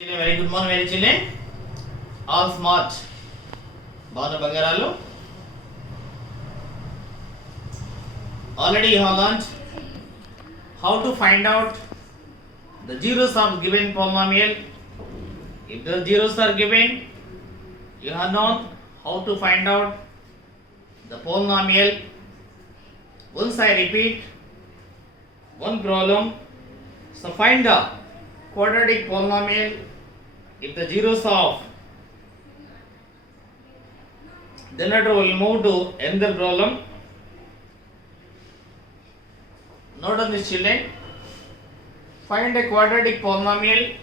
Very good morning, very children. All smart. Banu Bangaralu. Already you have learned how to find out the zeros of given polynomial. If the zeros are given, you have known how to find out the polynomial. Once I repeat one problem. So find the quadratic polynomial if the zeros of, then it will move to another problem. Note on this, children. Find a quadratic polynomial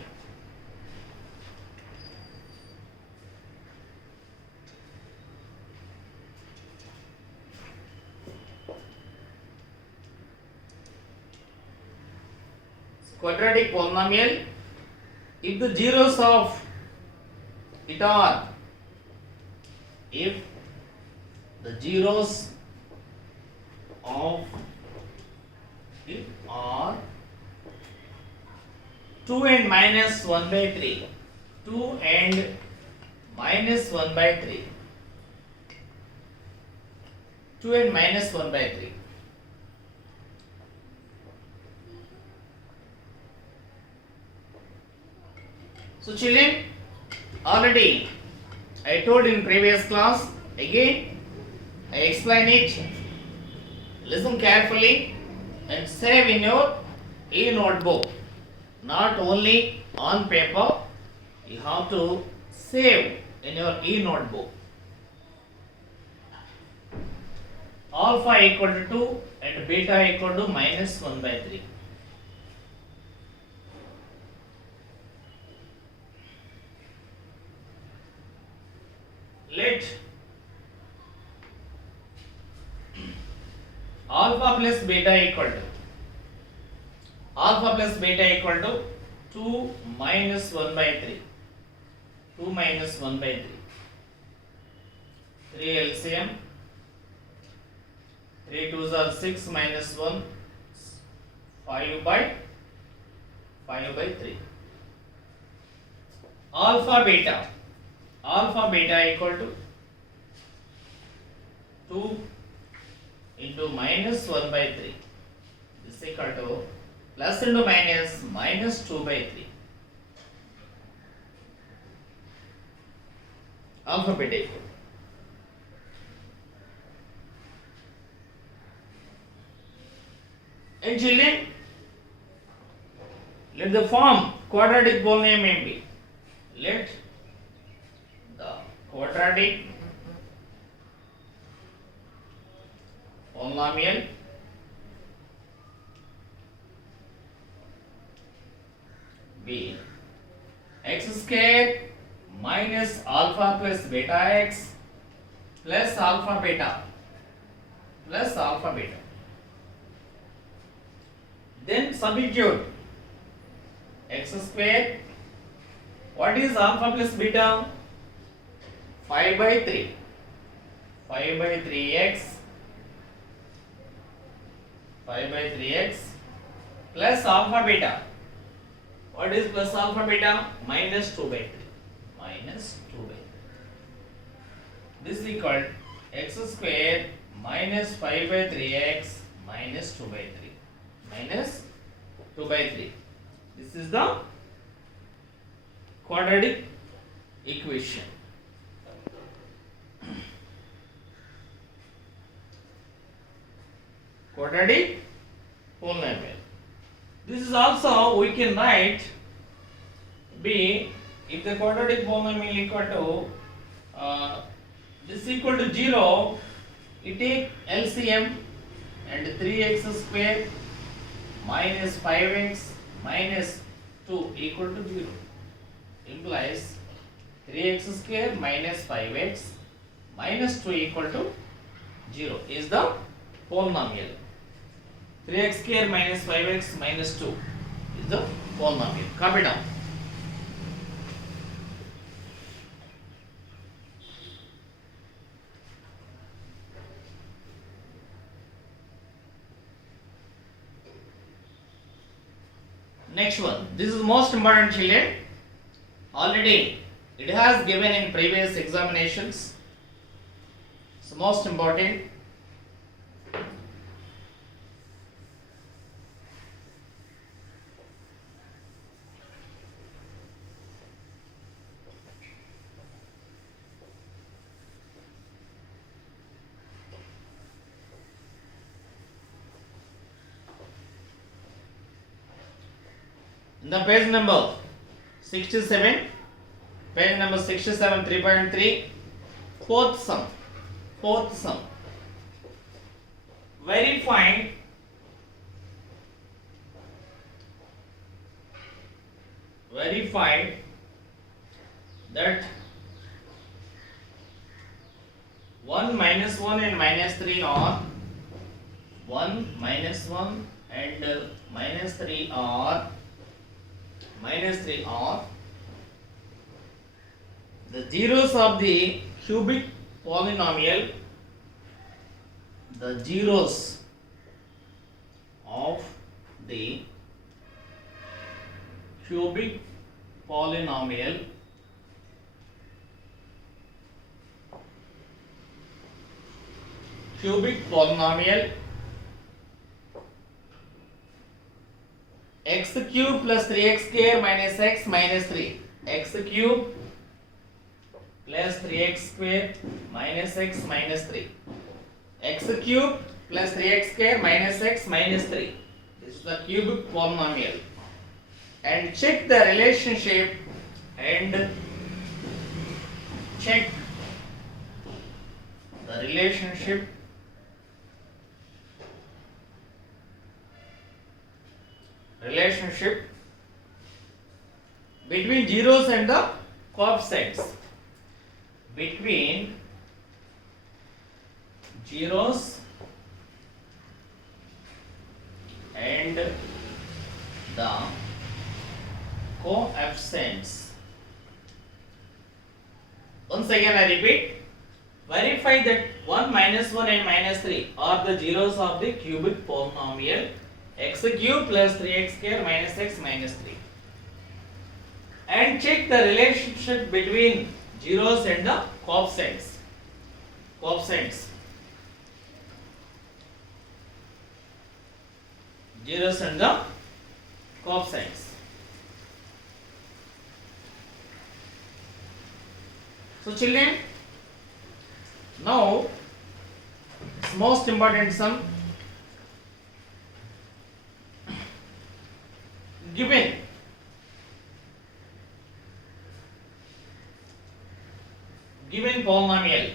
if the zeros of it are, if the zeros of it are 2 and minus 1 by 3, 2 and minus 1 by 3, 2 and minus 1 by 3. So children, already I told in previous class, again I explain it. Listen carefully and save in your e-notebook. Not only on paper, you have to save in your e-notebook. Alpha equal to 2 and beta equal to minus 1 by 3. Let alpha plus beta equal to 2 minus 1 by 3. 2 minus 1 by 3. 3 LCM. 3 2s are 6 minus 1. 5 by 3. Alpha beta equal to 2 into minus 1 by 3. This is equal to plus into minus 2 by 3. Alpha beta equal. And children, let the form quadratic polynomial be. Let the quadratic polynomial be x square minus alpha plus beta x plus alpha beta. Then substitute x square. What is alpha plus beta? 5 by 3. 5 by 3x. 5 by 3x plus alpha beta. What is plus alpha beta? Minus 2 by 3. Minus 2 by 3. This is equal to x square minus 5 by 3x minus 2 by 3. Minus 2 by 3. This is the quadratic equation. Quadratic polynomial. This is also we can write b if the quadratic polynomial equal to this equal to 0, you take LCM and 3x square minus 5x minus 2 equal to 0 implies 3x square minus 5x minus 2 equal to 0 is the polynomial. 3x square minus 5x minus 2 is the polynomial. Copy down. Next one. This is most important, children. already it has given in previous examinations. So most important. In the page number 67, page number 67, 3.3, fourth sum. Verify that 1 minus 1 and minus 3 are 1 minus 1 and minus 3 are the zeros of the cubic polynomial. The zeros of the cubic polynomial x cube plus 3x square minus x minus 3, x cube plus 3x square minus x minus 3, x cube plus 3x square minus x minus 3. This is the cubic polynomial. And check the relationship between zeros and the coefficients. Between zeros and the coefficients. Once again I repeat, verify that 1 minus 1 and minus 3 are the zeros of the cubic polynomial x cube plus 3x square minus x minus 3. And check the relationship between zeros and the coefficients. Zeros and the coefficients. So children, now it's most important sum. Given polynomial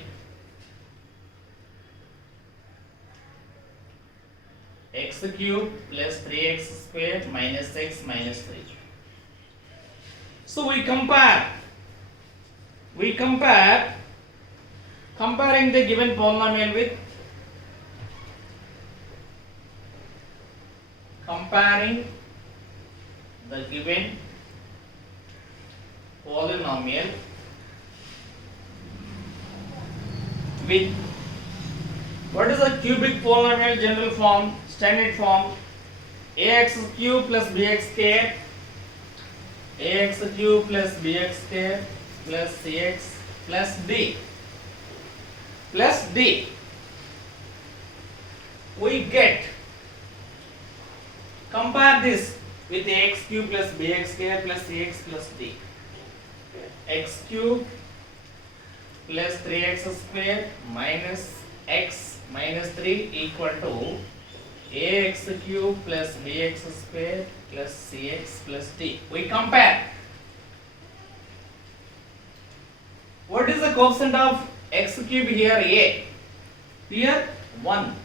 x cube plus 3x square minus x minus 3. So we compare comparing the given polynomial with the given polynomial with what is the cubic polynomial general form, standard form? Ax cube plus bx square, ax cube plus bx square plus cx plus d. We get, compare this with ax cube plus bx square plus cx plus d. X cube plus 3x square minus x minus 3 equal to ax cube plus bx square plus cx plus d. We compare. What is the coefficient of x cube here? A. Here 1.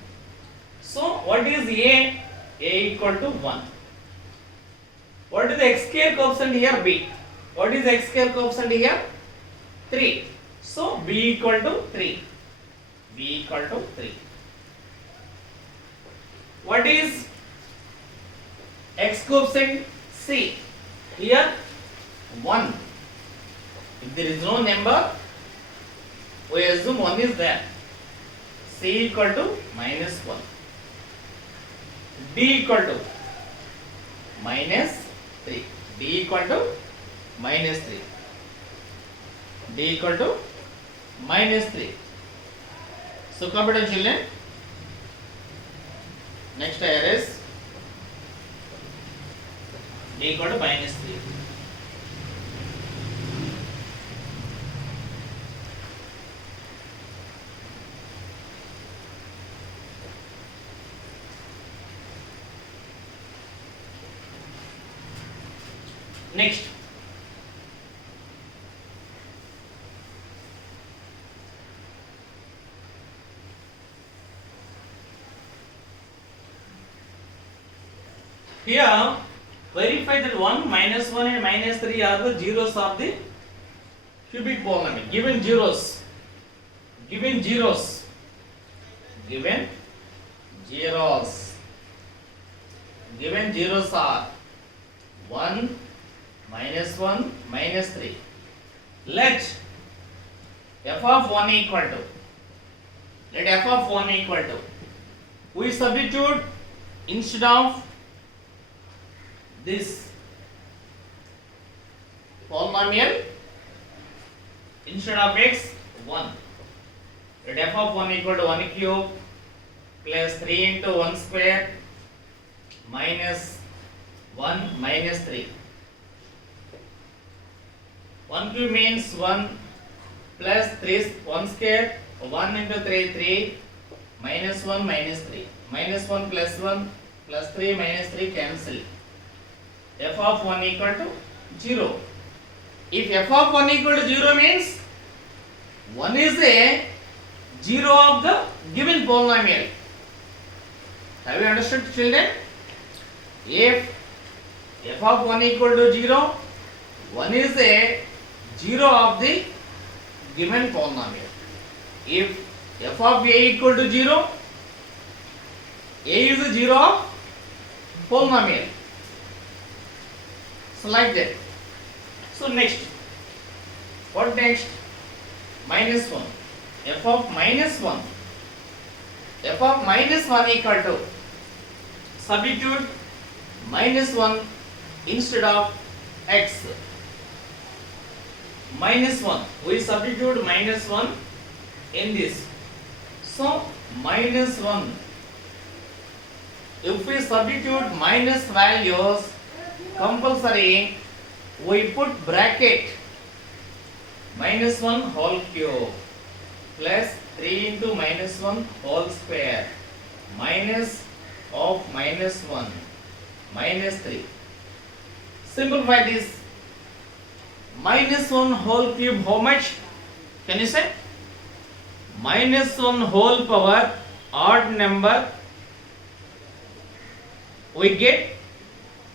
So what is A? A equal to 1. What is the x square coefficient here? B. What is x square coefficient here? 3. So B equal to 3. What is x coefficient? C. Here 1. If there is no number, we assume 1 is there. C equal to minus 1. D equal to minus 3. D equal to minus 3. d equal to minus 3. So computer children, next here is d equal to minus 3. Next, here verify that 1, minus 1 and minus 3 are the zeros of the cubic polynomial. Given zeros are 1, minus 1, minus 3. Let f of 1 equal to, we substitute instead of this polynomial, instead of x, 1. Let f of 1 equal to 1 cube plus 3 into 1 square minus 1 minus 3. 1 cube means 1 plus 3 1 square, 1 into 3 3 minus 1 minus 3 minus 1 plus 1 plus 3 minus 3 cancel. F of 1 equal to 0. If f of 1 equal to 0 means 1 is a 0 of the given polynomial. Have you understood, children? If f of 1 equal to 0, 1 is a 0 of the given polynomial. If f of a equal to 0, a is a 0 of polynomial. So like that. So next, what next? Minus 1. F of minus 1. F of minus 1 equal to, substitute minus 1 instead of x. Minus 1. We substitute minus 1 in this. So minus 1. If we substitute minus values, compulsory we put bracket minus 1 whole cube plus 3 into minus 1 whole square minus of minus 1 minus 3. Simplify this. Minus 1 whole cube, how much? Can you say? Minus 1 whole power odd number, we get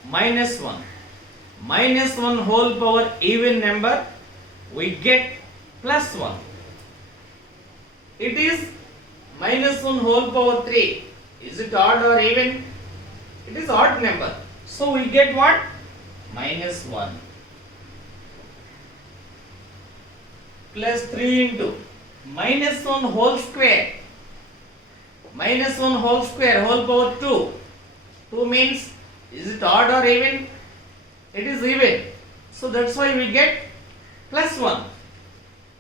minus 1. Minus 1 whole power even number, we get plus 1. It is minus 1 whole power 3. Is it odd or even? It is odd number. So we get what? Minus 1. Plus 3 into minus 1 whole square. Minus 1 whole square whole power 2. 2 means, is it odd or even? It is even. So that's why we get plus 1.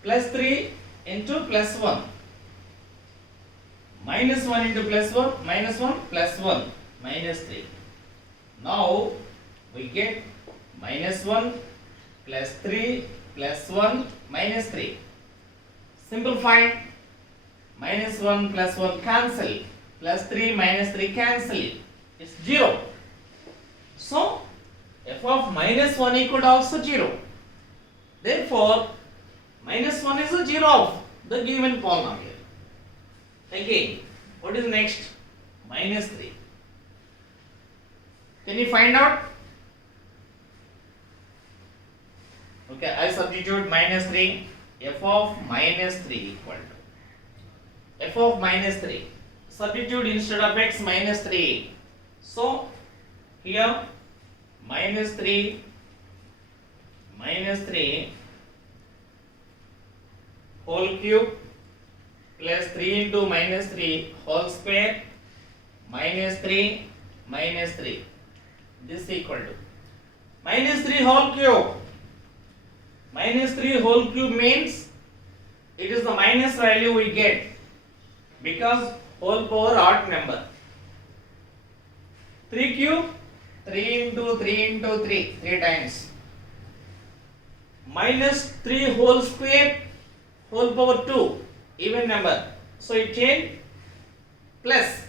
Plus 3 into plus 1. Minus 1 into plus 1. Minus 1 plus 1. Minus 3. Now we get minus 1 plus 3 plus 1 minus 3. Simplify. Minus 1 plus 1 cancel. Plus 3 minus 3 cancel. It's 0. So f of minus 1 equal to also 0. Therefore minus 1 is a 0 of the given polynomial. Again, what is next? Minus 3. Can you find out? Okay, I substitute minus 3. F of minus 3 equal to f of minus 3. Substitute instead of x minus 3. So here minus 3 whole cube plus 3 into minus 3 whole square minus 3 minus 3. This equal to minus 3 whole cube. Minus 3 whole cube means it is the minus value we get because whole power odd number. 3 cube, 3 into 3 into 3, 3 times. Minus 3 whole square, whole power 2, even number. So it change plus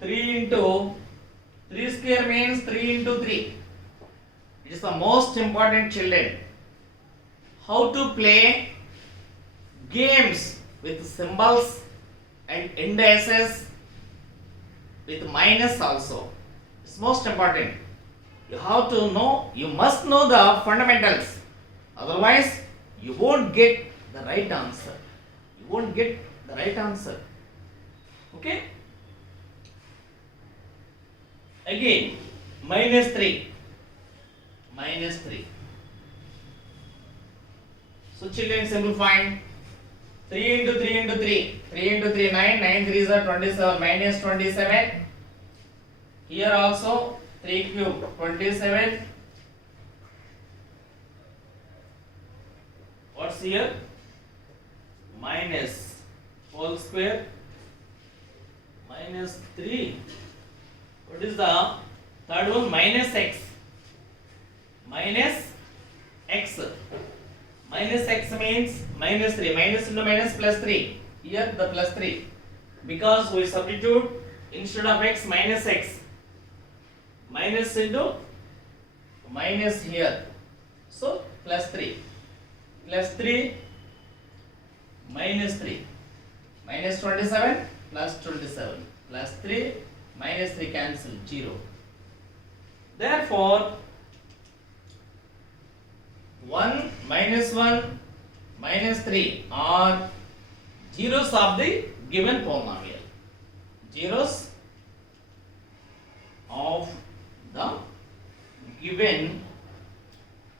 3 into 3 square means 3 into 3. It is the most important, children. How to play games with symbols and indices with minus also. It's most important. You have to know, you must know the fundamentals. Otherwise, you won't get the right answer. You won't get the right answer. Okay? Again, minus 3. Minus 3. So children, simplifying. 3 into 3 into 3. 3 into 3, 9. 9 3s are 27. Minus 27. Here also 3 cube 27. What's here? Minus whole square. Minus 3. What is the third one? Minus x. Minus x. Minus x means minus 3. Minus into minus plus 3. Here the plus 3. Because we substitute instead of x minus x. Minus into minus here. So plus 3. Plus 3 minus 3. Minus 27 plus 27. Plus 3 minus 3 cancel 0. Therefore 1 minus 1 minus 3 are zeros of the given polynomial. Zeros of the given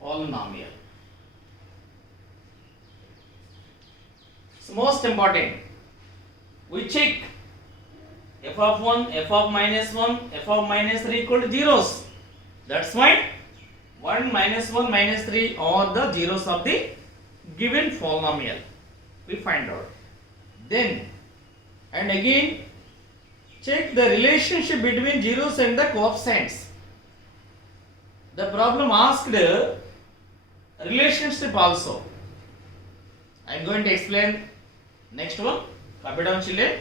polynomial. So most important, we check f of 1, f of minus 1, f of minus 3 equal to zeros. That's why 1 minus 1 minus 3 are the zeros of the given polynomial. We find out. Then and again check the relationship between zeros and the coefficients. The problem asked relationship also. I am going to explain next one. Copy down, children.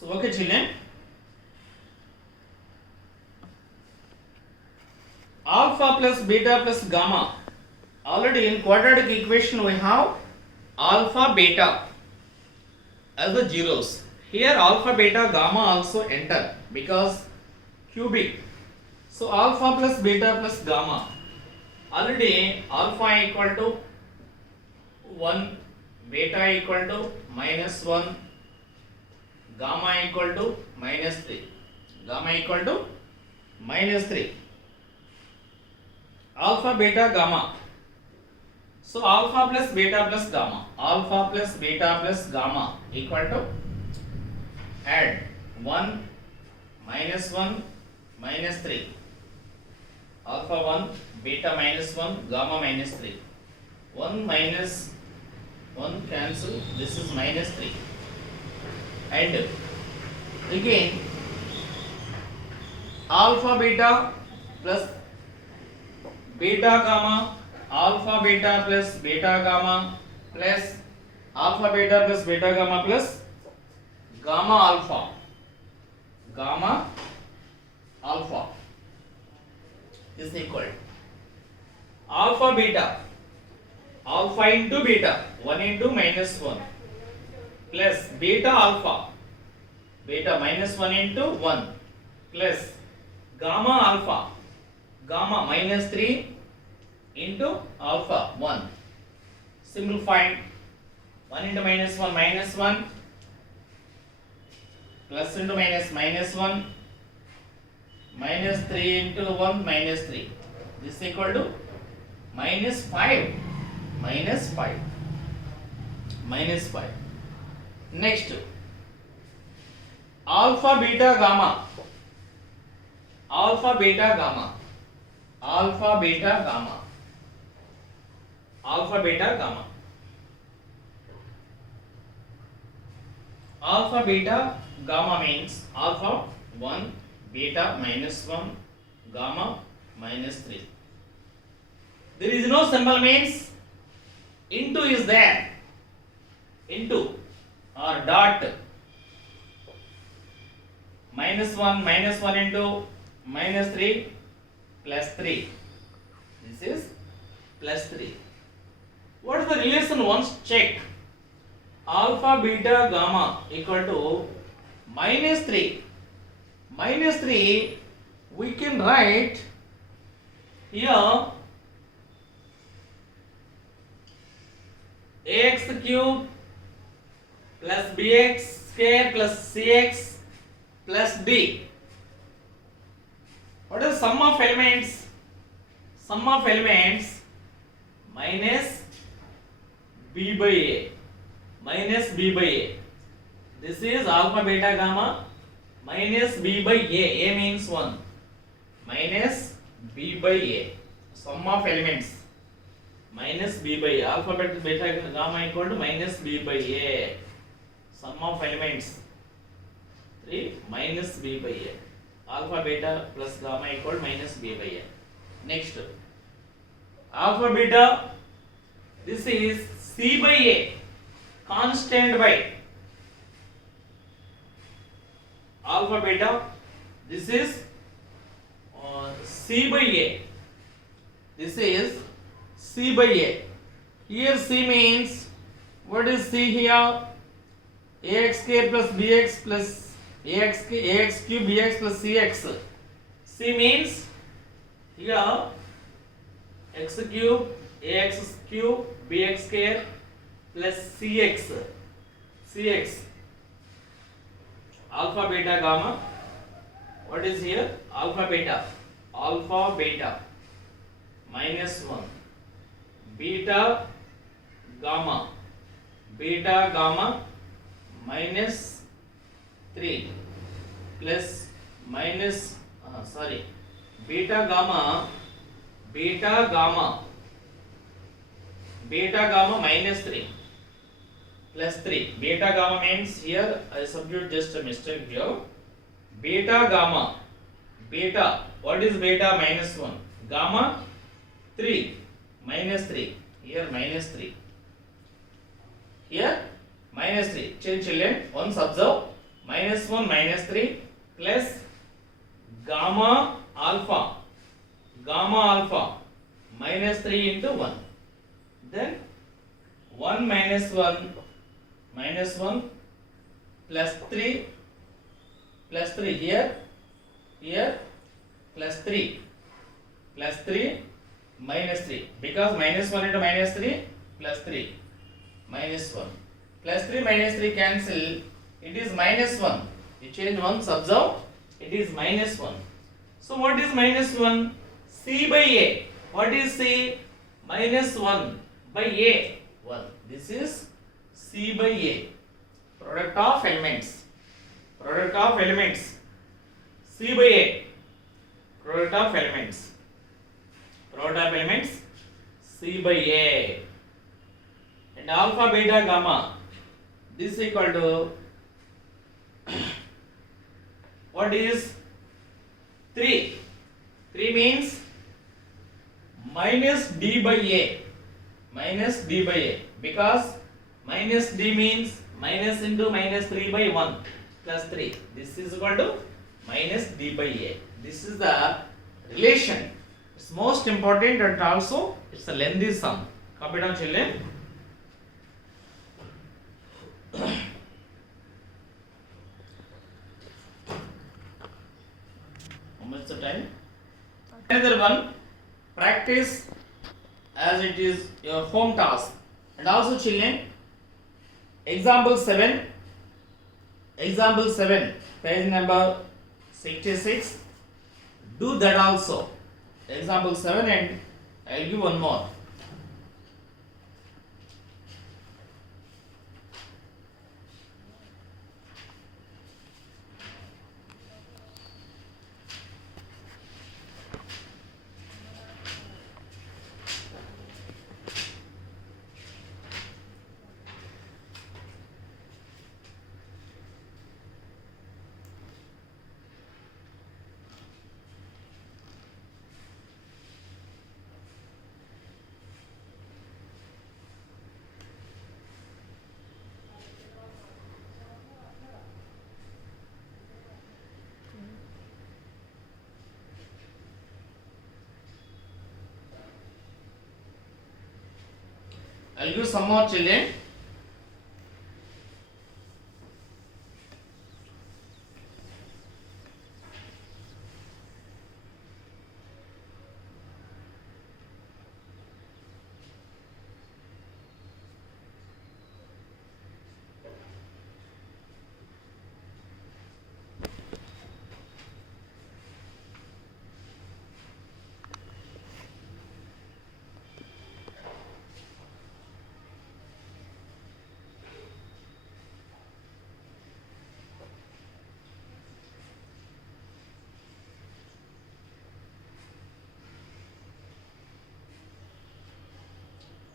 So okay, children. Alpha plus beta plus gamma. Already in quadratic equation we have alpha beta as the zeros. Here alpha beta gamma also enter because cubic. So alpha plus beta plus gamma. Already alpha equal to 1, beta equal to minus 1, gamma equal to minus 3. Gamma equal to minus 3. Alpha, beta, gamma. So alpha plus beta plus gamma. Alpha plus beta plus gamma equal to add 1 minus 1 minus 3. Alpha 1, beta minus 1, gamma minus 3. 1 minus 1 cancel. This is minus 3. And again alpha beta plus beta gamma, alpha beta plus beta gamma plus alpha beta plus beta gamma plus gamma alpha, gamma is equal alpha beta, alpha into beta, 1 into minus 1 plus beta alpha, beta minus 1 into 1 plus gamma alpha, gamma minus 3 into alpha 1. Simplifying, 1 into minus 1 minus 1 plus into minus minus 1 minus 3 into 1 minus 3. This is equal to minus 5, minus 5, minus 5. Next, alpha beta gamma, alpha beta gamma, alpha beta gamma, alpha beta gamma. Alpha beta gamma means alpha 1, beta minus 1, gamma minus 3. There is no symbol means into is there. Into or dot. Minus 1 into minus 3 plus 3. This is plus 3. What is the relation once check? Alpha beta gamma equal to minus 3. Minus 3 we can write here ax cube plus bx square plus cx plus d. What is sum of elements? Sum of elements minus b by a, minus b by a. This is alpha beta gamma minus b by a. A means 1 minus b by a. Sum of elements minus b by a. Alpha beta gamma equal to minus b by a. Sum of elements 3 minus b by a. Alpha beta plus gamma equal to minus b by a. Next, alpha beta, this is c by a, constant by. Alpha beta, this is c by a. This is c by a. Here c means, what is c here? Ax plus bx plus ax cube bx plus cx. C means here x cube ax cube bx square plus cx. Cx. Alpha beta gamma. What is here? Alpha beta. Alpha beta minus 1. Beta gamma. Beta gamma minus 3 plus minus beta gamma minus 3 plus 3. Beta gamma means here I substitute just a mistake here. Beta gamma, beta, what is beta minus 1? Gamma 3 minus 3. Here minus 3. Here minus 3. Children, once observe. Minus 1 minus 3 plus gamma alpha minus 3 into 1. Then 1 minus 1 minus 1 plus 3 here plus 3 minus 3, because minus 1 into minus 3 plus 3 minus 1 plus 3 minus 3 cancel, it is minus 1. You change once, observe, it is minus 1. So what is minus 1? C by a. What is C? Minus 1 by a. 1. This is C by a. Product of elements. Product of elements. C by a. Product of elements. Product of elements. C by a. And alpha beta gamma. This is equal to what is 3? 3 means minus d by a. Minus d by a. Because minus d means minus into minus 3 by 1 plus 3. This is equal to minus d by a. This is the relation. It's most important and also it's a lengthy sum. Copy down children. How much the time? Another one, practice as it is your home task. And also children, example 7, page number 66. Do that also. Example 7, and I'll give one more. I'll give some more children.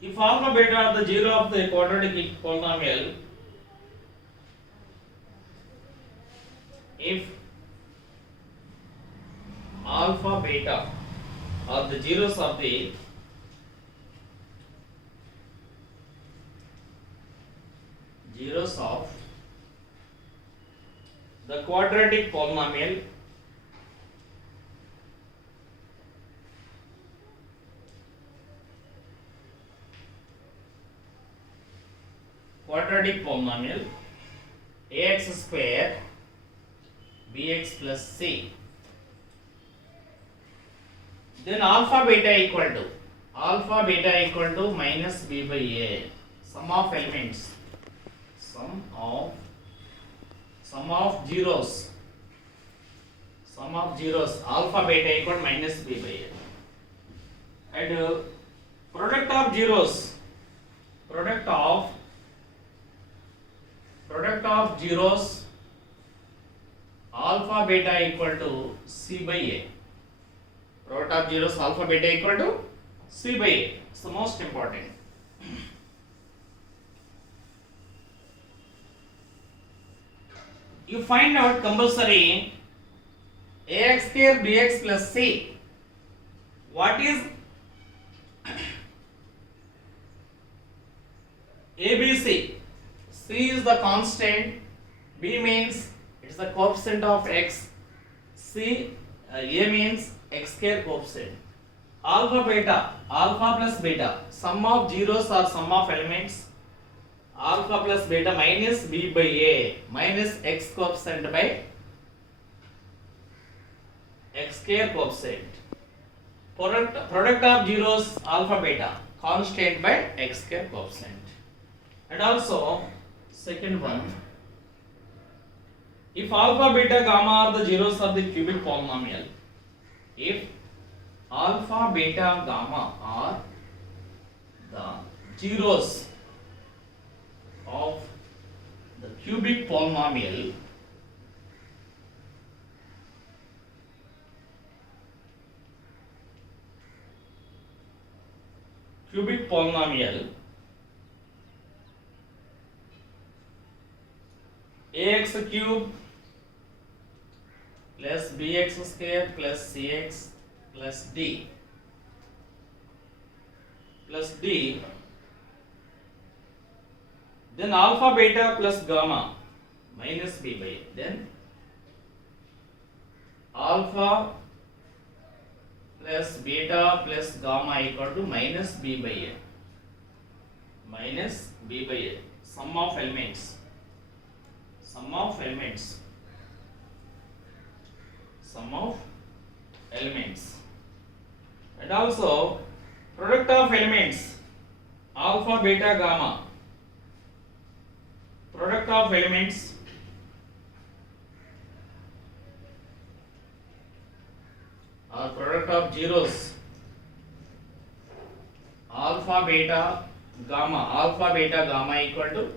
If alpha beta are the zero of the quadratic polynomial, if alpha beta are the zeros of the quadratic polynomial, ax square bx plus c, then alpha beta equal to minus b by a, sum of elements, sum of zeros, alpha beta equal to minus b by a, and product of zeros, alpha beta equal to c by a. Product of zeros alpha beta equal to c by a. It's the most important. You find out compulsory ax square bx plus c. What is ABC? C is the constant, B means it is the coefficient of x, A means x square coefficient. Alpha plus beta, sum of zeros or sum of elements, alpha plus beta minus b by a, minus x coefficient by x square coefficient. Product of zeros alpha beta, constant by x square coefficient. And also second one, if alpha beta gamma are the zeros of the cubic polynomial, if alpha beta gamma are the zeros of the cubic polynomial, ax cube plus bx square plus cx plus d then alpha beta plus gamma minus b by a, then alpha plus beta plus gamma equal to minus b by a. Minus b by a. Sum of elements. Sum of elements. Sum of elements. And also product of elements alpha, beta, gamma. Product of elements or product of zeros alpha, beta, gamma. Alpha, beta, gamma equal to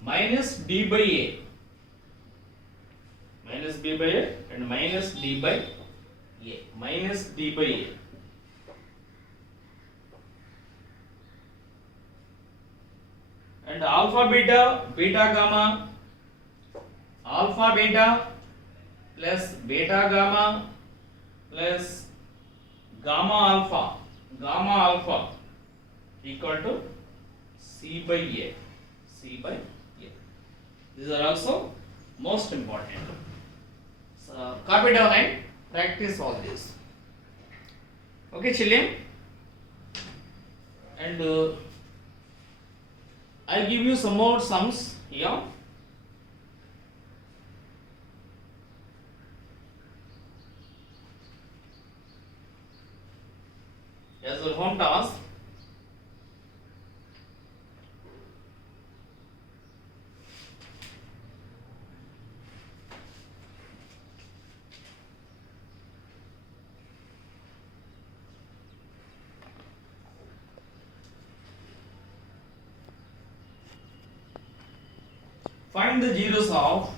minus b by a. Minus b by a and minus d by a. Minus d by a. And alpha, beta, beta, gamma. Alpha, beta plus beta, gamma plus gamma alpha. Gamma alpha equal to c by a. C by a. These are also most important. So copy down and practice all this. Okay, children. And I'll give you some more sums here. As a home task, find the zeros of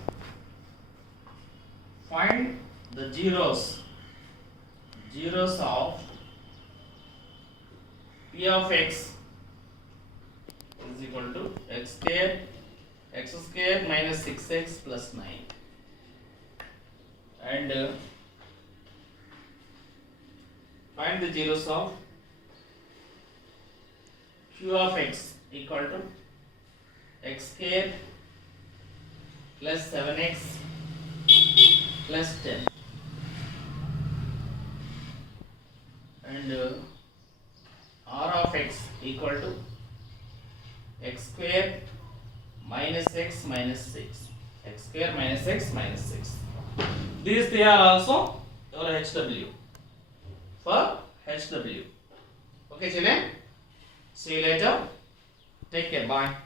p of x is equal to x square minus 6x plus 9 and find the zeros of q of x equal to x square plus 7x plus 10 and r of x equal to x square minus x minus 6. X square minus x minus 6. These they are also your HW. For HW. Okay children? See you later. Take care. Bye.